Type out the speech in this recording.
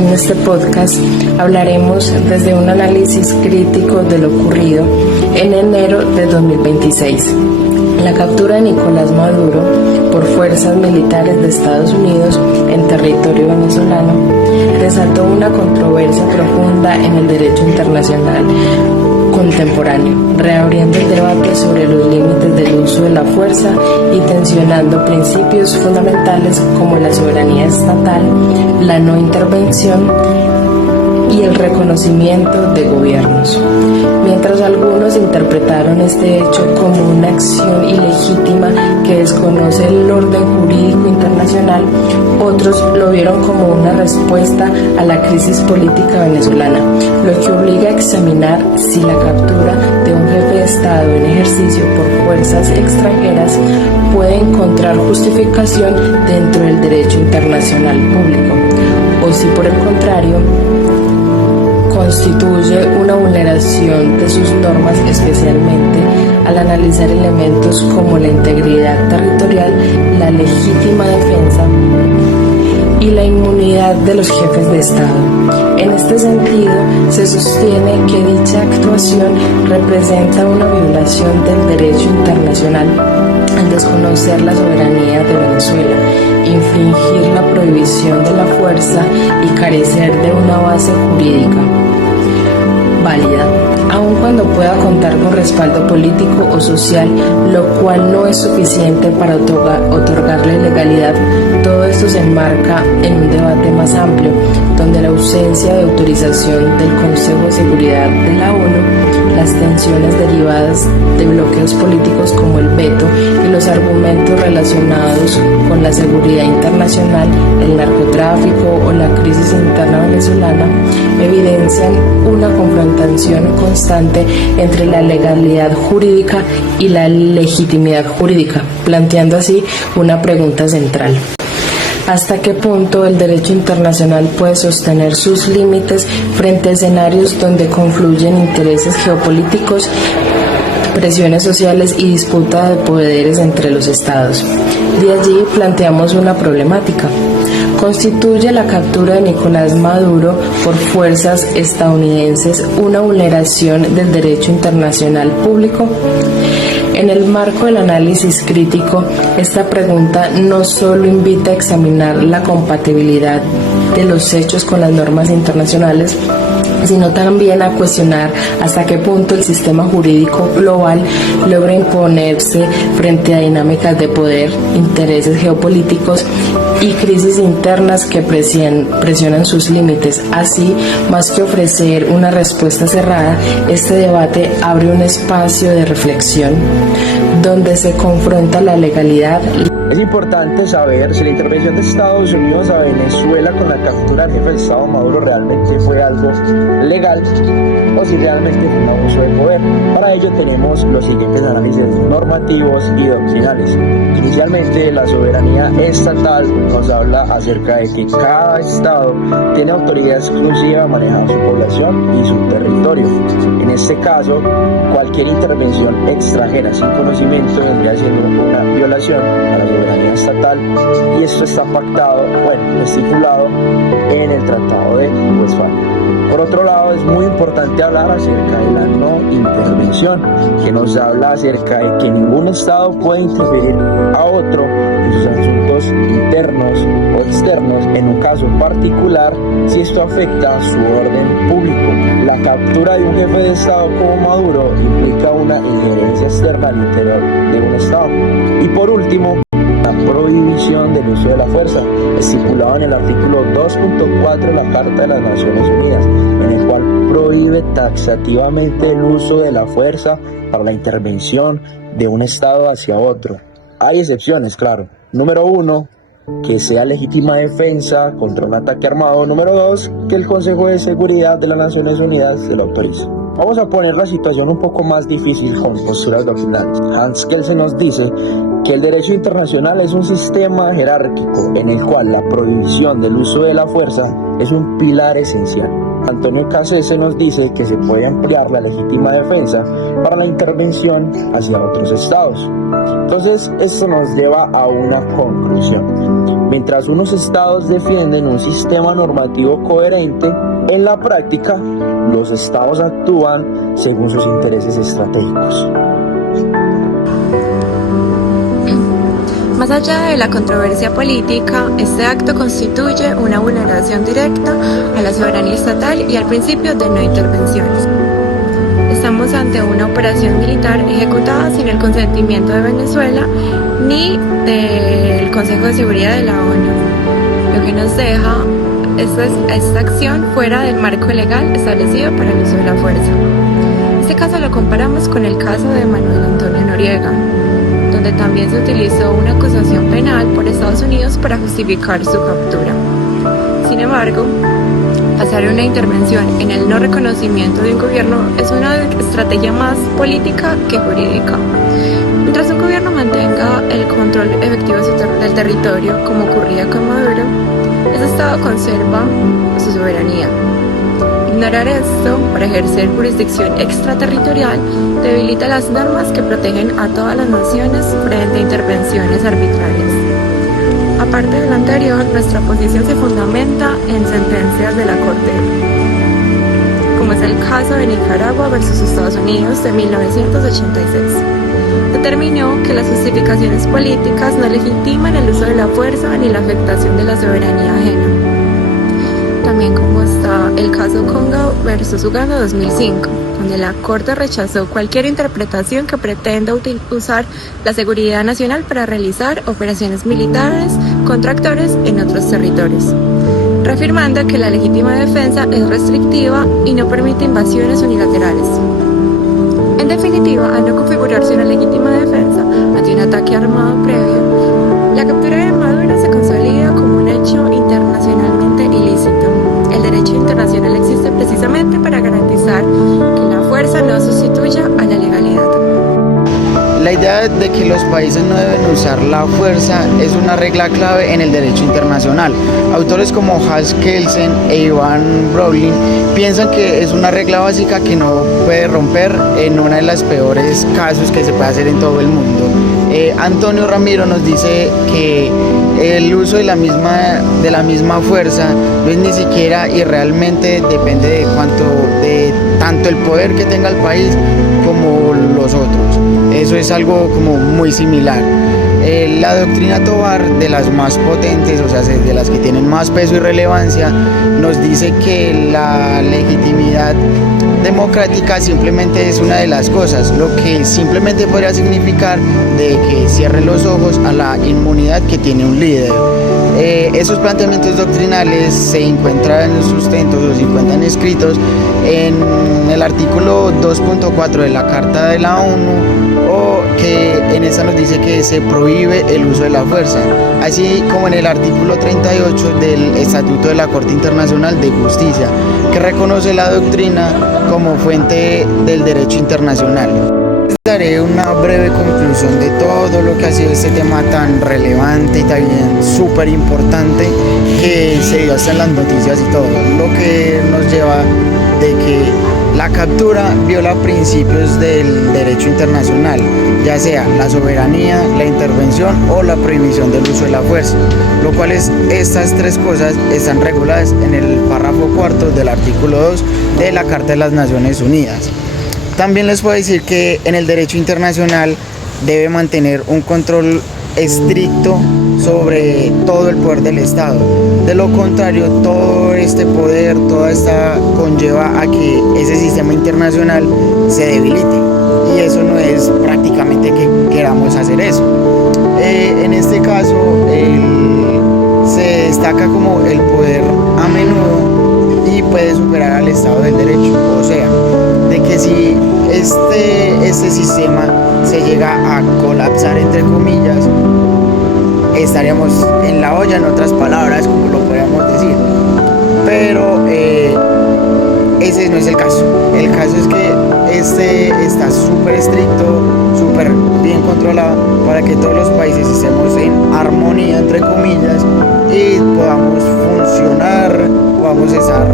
En este podcast hablaremos desde un análisis crítico de lo ocurrido en enero de 2026. La captura de Nicolás Maduro por fuerzas militares de Estados Unidos en territorio venezolano desató una controversia profunda en el derecho internacional contemporáneo, reabriendo el debate sobre los límites del uso de la fuerza y tensionando principios fundamentales como la soberanía estatal, la no intervención y el reconocimiento de gobiernos. Mientras algunos interpretaron este hecho como una acción ilegítima que desconoce el orden jurídico internacional, otros lo vieron como una respuesta a la crisis política venezolana, lo que obliga a examinar si la captura de un jefe de Estado en ejercicio por fuerzas extranjeras puede encontrar justificación dentro del derecho internacional público, o si por el contrario constituye una vulneración de sus normas, especialmente al analizar elementos como la integridad territorial, la legítima defensa y la inmunidad de los jefes de Estado. En este sentido, se sostiene que dicha actuación representa una violación del derecho internacional al desconocer la soberanía de Venezuela, infringir la prohibición de la fuerza y carecer de una base jurídica válida, aun cuando pueda contar con respaldo político o social, lo cual no es suficiente para otorgarle legalidad. Todo esto se enmarca en un debate más amplio, donde la ausencia de autorización del Consejo de Seguridad de la ONU, las tensiones derivadas de bloqueos políticos como el veto y los argumentos relacionados con la seguridad internacional, el narcotráfico o la crisis interna venezolana evidencian una confrontación constante entre la legalidad jurídica y la legitimidad jurídica, planteando así una pregunta central. ¿Hasta qué punto el derecho internacional puede sostener sus límites frente a escenarios donde confluyen intereses geopolíticos, presiones sociales y disputa de poderes entre los estados? De allí planteamos una problemática. ¿Constituye la captura de Nicolás Maduro por fuerzas estadounidenses una vulneración del derecho internacional público? En el marco del análisis crítico, esta pregunta no solo invita a examinar la compatibilidad de los hechos con las normas internacionales, sino también a cuestionar hasta qué punto el sistema jurídico global logra imponerse frente a dinámicas de poder, intereses geopolíticos y crisis internas que presionan sus límites. Así, más que ofrecer una respuesta cerrada, este debate abre un espacio de reflexión donde se confronta la legalidad. Es importante saber si la intervención de Estados Unidos a Venezuela con la captura del jefe del Estado Maduro realmente fue algo legal o si realmente fue un abuso de poder. Para ello tenemos los siguientes análisis normativos y doctrinales. Inicialmente, la soberanía estatal nos habla acerca de que cada estado tiene autoridad exclusiva manejando su población y su territorio. En este caso, cualquier intervención extranjera sin conocimiento vendría siendo una violación a la soberanía estatal, y esto está pactado, estipulado en el Tratado de Westfalia. Por otro lado, es muy importante hablar acerca de la no intervención, que nos habla acerca de que ningún estado puede interferir a otro en sus asuntos internos o externos, en un caso particular, si esto afecta a su orden público. La captura de un jefe de estado como Maduro implica una injerencia externa al interior de un estado. Y por último, la prohibición del uso de la fuerza, estipulado en el artículo 2.4 de la Carta de las Naciones Unidas, en el cual prohíbe taxativamente el uso de la fuerza para la intervención de un estado hacia otro. Hay excepciones, claro. Número 1, que sea legítima defensa contra un ataque armado. Número 2, que el Consejo de Seguridad de las Naciones Unidas se lo autorice. Vamos a poner la situación un poco más difícil con posturas doctrinales. Hans Kelsen nos dice que el derecho internacional es un sistema jerárquico en el cual la prohibición del uso de la fuerza es un pilar esencial. Antonio Cassese nos dice que se puede emplear la legítima defensa para la intervención hacia otros estados. Entonces, esto nos lleva a una conclusión. Mientras unos estados defienden un sistema normativo coherente, en la práctica los estados actúan según sus intereses estratégicos. Más allá de la controversia política, este acto constituye una vulneración directa a la soberanía estatal y al principio de no intervenciones. Estamos ante una operación militar ejecutada sin el consentimiento de Venezuela ni del Consejo de Seguridad de la ONU, lo que nos deja esta acción fuera del marco legal establecido para el uso de la fuerza. Este caso lo comparamos con el caso de Manuel Antonio Noriega, donde también se utilizó una acusación penal por Estados Unidos para justificar su captura. Sin embargo, hacer una intervención en el no reconocimiento de un gobierno es una estrategia más política que jurídica. Mientras un gobierno mantenga el control efectivo del territorio, como ocurría con Maduro, ese Estado conserva su soberanía. Ignorar esto para ejercer jurisdicción extraterritorial debilita las normas que protegen a todas las naciones frente a intervenciones arbitrarias. Aparte de lo anterior, nuestra posición se fundamenta en sentencias de la Corte, como es el caso de Nicaragua versus Estados Unidos de 1986. Determinó que las justificaciones políticas no legitiman el uso de la fuerza ni la afectación de la soberanía ajena. También como está el caso Congo versus Uganda 2005, donde la Corte rechazó cualquier interpretación que pretenda usar la seguridad nacional para realizar operaciones militares contra actores en otros territorios, reafirmando que la legítima defensa es restrictiva y no permite invasiones unilaterales. En definitiva, al no configurarse una legítima defensa ante un ataque armado previo, la captura de Maduro se consolida como un hecho internacionalmente ilícito. El derecho internacional existe precisamente para garantizar que la fuerza no sustituya a la legalidad. La idea de que los países no deben usar la fuerza es una regla clave en el derecho internacional. Autores como Hans Kelsen e Ivan Browning piensan que es una regla básica que no puede romper en una de las peores casos que se puede hacer en todo el mundo. Antonio Ramiro nos dice que el uso de la misma fuerza no es ni siquiera y realmente depende de tanto el poder que tenga el país como los otros. Eso es algo como muy similar. La doctrina Tovar, de las más potentes, o sea, de las que tienen más peso y relevancia, nos dice que la legitimidad democrática simplemente es una de las cosas, lo que simplemente podría significar de que cierren los ojos a la inmunidad que tiene un líder. Esos planteamientos doctrinales se encuentran sustentos o se encuentran escritos en el artículo 2.4 de la Carta de la ONU, o que en esa nos dice que se prohíbe el uso de la fuerza, así como en el artículo 38 del Estatuto de la Corte Internacional de Justicia, que reconoce la doctrina como fuente del derecho internacional. Daré una breve conclusión de todo lo que ha sido este tema tan relevante y también súper importante que se dio hasta en las noticias y todo, lo que nos lleva de que la captura viola principios del derecho internacional, ya sea la soberanía, la intervención o la prohibición del uso de la fuerza, lo cual estas tres cosas están reguladas en el párrafo 4 del artículo 2 de la Carta de las Naciones Unidas. También les puedo decir que en el derecho internacional debe mantener un control estricto sobre todo el poder del Estado. De lo contrario, todo este poder, toda esta conlleva a que ese sistema internacional se debilite. Y eso no es prácticamente que queramos hacer eso. En este caso, se destaca como el poder a menudo y puede superar al Estado del Derecho. O sea, de que si este sistema se llega a colapsar, entre comillas, estaríamos en la olla, en otras palabras, como lo podríamos decir. Pero ese no es el caso. El caso es que está súper estricto, súper bien controlado para que todos los países estemos en armonía, entre comillas, y podamos funcionar, podamos estar